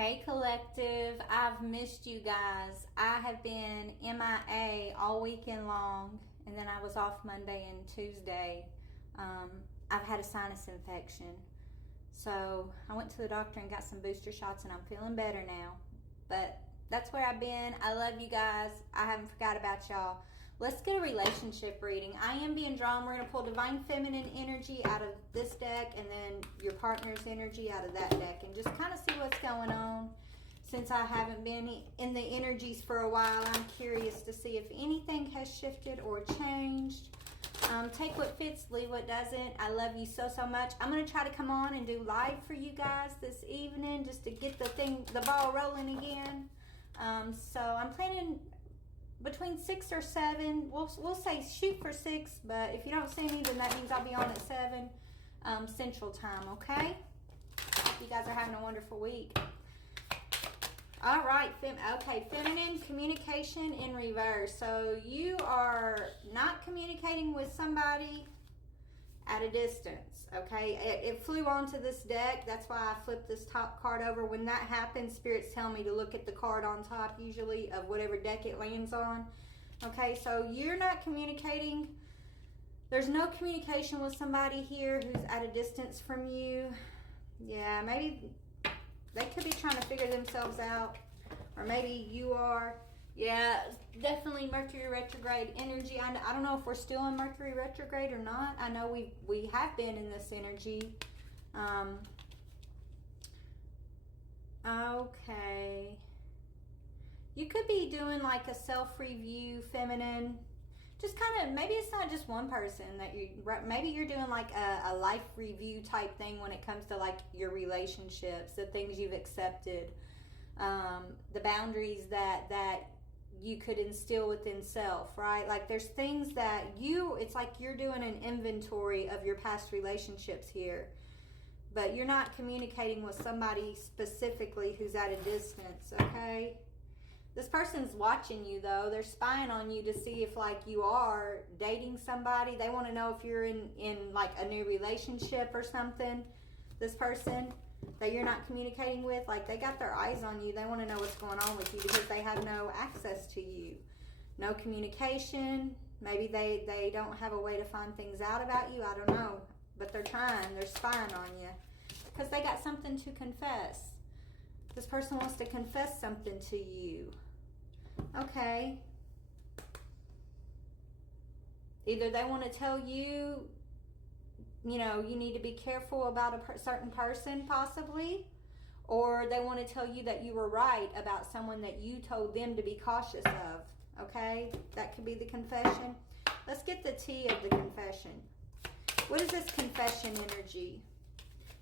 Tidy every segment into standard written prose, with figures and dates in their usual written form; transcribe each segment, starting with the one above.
Hey collective, I've missed you guys. I have been MIA all weekend long, and then I was off Monday and Tuesday. I've had a sinus infection, so I went to the doctor and got some booster shots, and I'm feeling better now. But that's where I've been. I love you guys. I haven't forgot about y'all. Let's get a relationship reading. I am being drawn. We're going to pull Divine Feminine energy out of this deck and then your partner's energy out of that deck and just kind of see what's going on. Since I haven't been in the energies for a while, I'm curious to see if anything has shifted or changed. Take what fits, leave what doesn't. I love you so much. I'm going to try to come on and do live for you guys this evening just to get the ball rolling again. So I'm planning between 6 or 7. We'll say shoot for 6, but if you don't see me, then that means I'll be on at 7 Central Time, okay? You guys are having a wonderful week. All right, feminine communication in reverse. So you are not communicating with somebody at a distance, okay? It flew onto this deck. That's why I flipped this top card over. When that happens, spirits tell me to look at the card on top, usually, of whatever deck it lands on. Okay, so you're not communicating. There's no communication with somebody here who's at a distance from you. Yeah, maybe they could be trying to figure themselves out, or maybe you are. Yeah, definitely Mercury retrograde energy. I don't know if we're still in Mercury retrograde or not. I know we have been in this energy. Okay. You could be doing like a self-review, feminine. Just kind of, maybe it's not just one person that maybe you're doing like a life review type thing when it comes to like your relationships, the things you've accepted, the boundaries that you could instill within self, right? Like there's things that it's like you're doing an inventory of your past relationships here, but you're not communicating with somebody specifically who's at a distance, okay? This person's watching you though. They're spying on you to see if like you are dating somebody. They want to know if you're in like a new relationship or something. This person that you're not communicating with, like they got their eyes on you. They want to know what's going on with you because they have no access to you. No communication. Maybe they don't have a way to find things out about you. I don't know. But they're trying. They're spying on you because they got something to confess. This person wants to confess something to you. Okay. Either they want to tell you, you know, you need to be careful about a certain person possibly, or they want to tell you that you were right about someone that you told them to be cautious of. Okay? That could be the confession. Let's get the tea of the confession. What is this confession energy?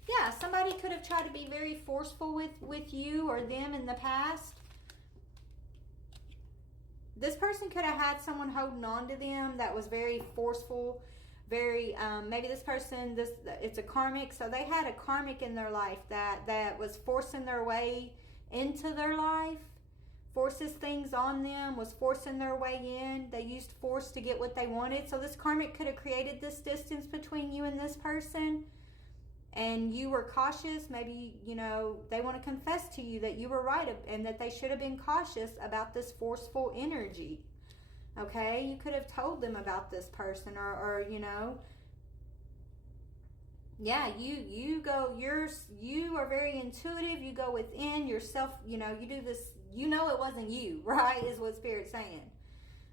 Yeah, somebody could have tried to be very forceful with you or them in the past. This person could have had someone holding on to them that was very forceful, very, maybe this person, it's a karmic, so they had a karmic in their life that was forcing their way into their life, forces things on them, was forcing their way in. They used force to get what they wanted. So this karmic could have created this distance between you and this person. And you were cautious. Maybe, you know, they want to confess to you that you were right and that they should have been cautious about this forceful energy. Okay, you could have told them about this person or you know, yeah, you are very intuitive. You go within yourself, you know, you do this, you know, it wasn't you, right, is what Spirit's saying.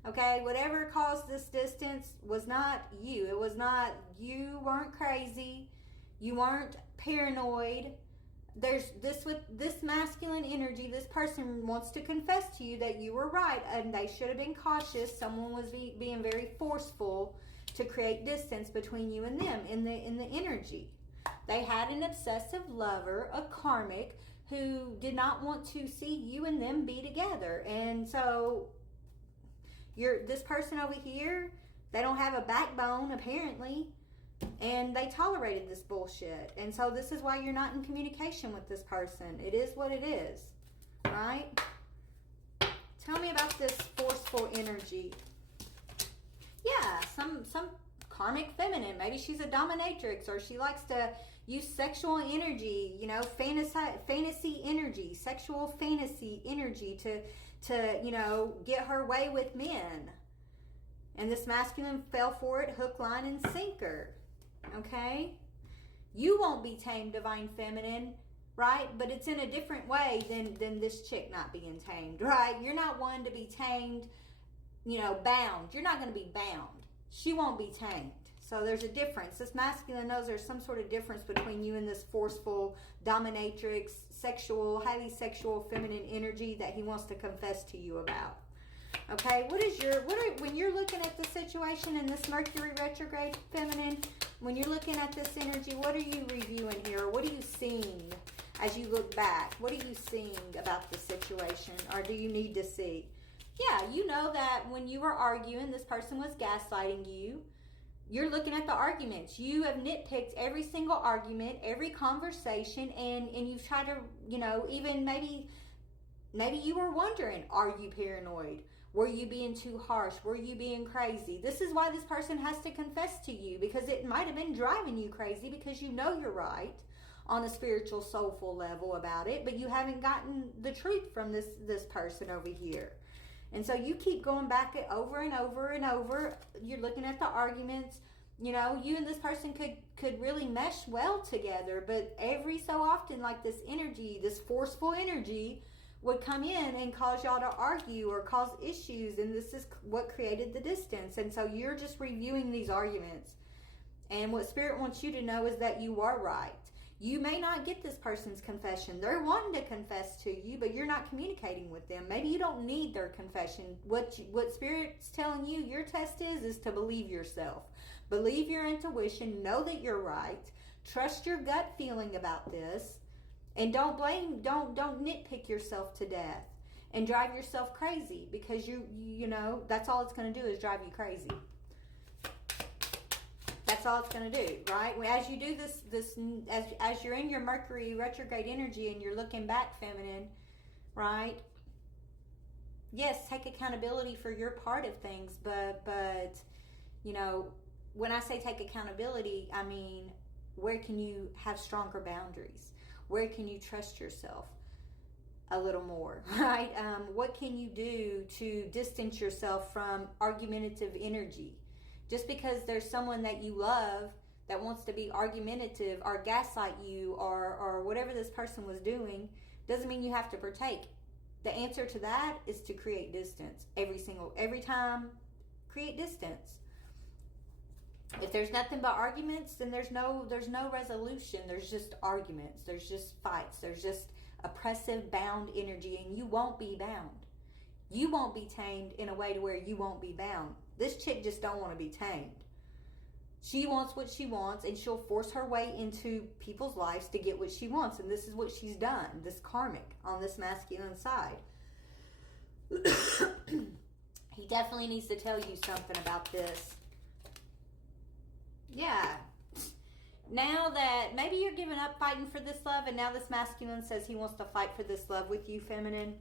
Okay, whatever caused this distance was not you. It was not, you weren't crazy. You weren't paranoid. There's this with this masculine energy. This person wants to confess to you that you were right and they should have been cautious. Someone was being very forceful to create distance between you and them in the energy. They had an obsessive lover, a karmic, who did not want to see you and them be together. And so this person over here, they don't have a backbone apparently. And they tolerated this bullshit. And so this is why you're not in communication with this person. It is what it is. Right? Tell me about this forceful energy. Yeah, some karmic feminine. Maybe she's a dominatrix or she likes to, use sexual energy, you know, fantasy energy, sexual fantasy energy to, you know, get her way with men. And this masculine fell for it, hook, line, and sinker. Okay? You won't be tamed, divine feminine, right? But it's in a different way than this chick not being tamed, right? You're not one to be tamed, you know, bound. You're not going to be bound. She won't be tamed. So there's a difference. This masculine knows there's some sort of difference between you and this forceful, dominatrix, sexual, highly sexual, feminine energy that he wants to confess to you about. Okay, when you're looking at the situation in this Mercury retrograde feminine, when you're looking at this energy, what are you reviewing here? What are you seeing as you look back? What are you seeing about the situation, or do you need to see? Yeah, you know that when you were arguing, this person was gaslighting you. You're looking at the arguments. You have nitpicked every single argument, every conversation, and you've tried to, you know, even maybe you were wondering, are you paranoid? Were you being too harsh? Were you being crazy? This is why this person has to confess to you, because it might have been driving you crazy because you know you're right on a spiritual, soulful level about it, but you haven't gotten the truth from this person over here. And so you keep going back over and over and over. You're looking at the arguments. You know, you and this person could really mesh well together, but every so often, like this energy, this forceful energy, would come in and cause y'all to argue or cause issues, and this is what created the distance. And so you're just reviewing these arguments, and what Spirit wants you to know is that you are right. You may not get this person's confession. They're wanting to confess to you, but you're not communicating with them. Maybe you don't need their confession. What Spirit's telling you, your test is to believe yourself. Believe your intuition. Know that you're right. Trust your gut feeling about this. And don't nitpick yourself to death and drive yourself crazy, because you know, that's all it's going to do is drive you crazy. That's all it's going to do, right? As you do this as you're in your Mercury retrograde energy and you're looking back, feminine, right? Yes, take accountability for your part of things, but you know, when I say take accountability, I mean, where can you have stronger boundaries? Where can you trust yourself a little more, right? What can you do to distance yourself from argumentative energy? Just because there's someone that you love that wants to be argumentative or gaslight you or whatever this person was doing, doesn't mean you have to partake. The answer to that is to create distance. Every time, create distance. If there's nothing but arguments, then there's no resolution. There's just arguments. There's just fights. There's just oppressive, bound energy, and you won't be bound. You won't be tamed in a way to where you won't be bound. This chick just don't want to be tamed. She wants what she wants, and she'll force her way into people's lives to get what she wants, and this is what she's done, this karmic on this masculine side. He definitely needs to tell you something about this. Yeah. Now that maybe you're giving up fighting for this love, and now this masculine says he wants to fight for this love with you, feminine.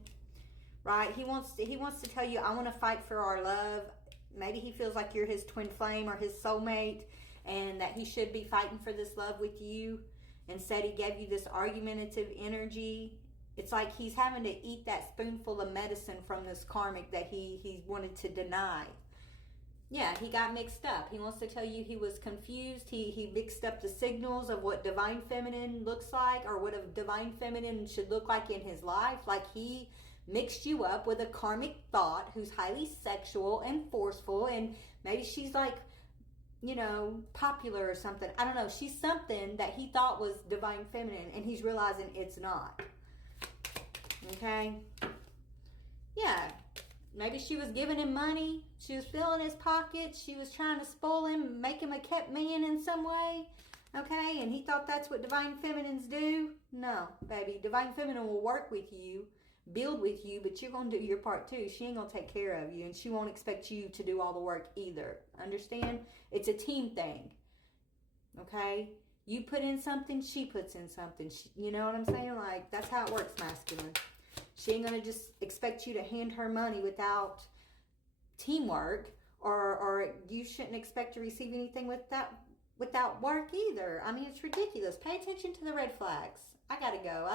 Right? He wants to tell you, I want to fight for our love. Maybe he feels like you're his twin flame or his soulmate, and that he should be fighting for this love with you. Instead, he gave you this argumentative energy. It's like he's having to eat that spoonful of medicine from this karmic that he wanted to deny. Yeah, he got mixed up. He wants to tell you he was confused. He mixed up the signals of what divine feminine looks like, or what a divine feminine should look like in his life. Like he mixed you up with a karmic thought who's highly sexual and forceful, and maybe she's like, you know, popular or something. I don't know. She's something that he thought was divine feminine, and he's realizing it's not. Okay? Yeah. Maybe she was giving him money. She was filling his pockets. She was trying to spoil him, make him a kept man in some way. Okay? And he thought that's what divine feminines do. No, baby. Divine feminine will work with you, build with you, but you're going to do your part too. She ain't going to take care of you, and she won't expect you to do all the work either. Understand? It's a team thing. Okay? You put in something, she puts in something. You know what I'm saying? Like, that's how it works, masculine. She ain't going to just expect you to hand her money without teamwork, or you shouldn't expect to receive anything without work either. I mean, it's ridiculous. Pay attention to the red flags. I gotta go.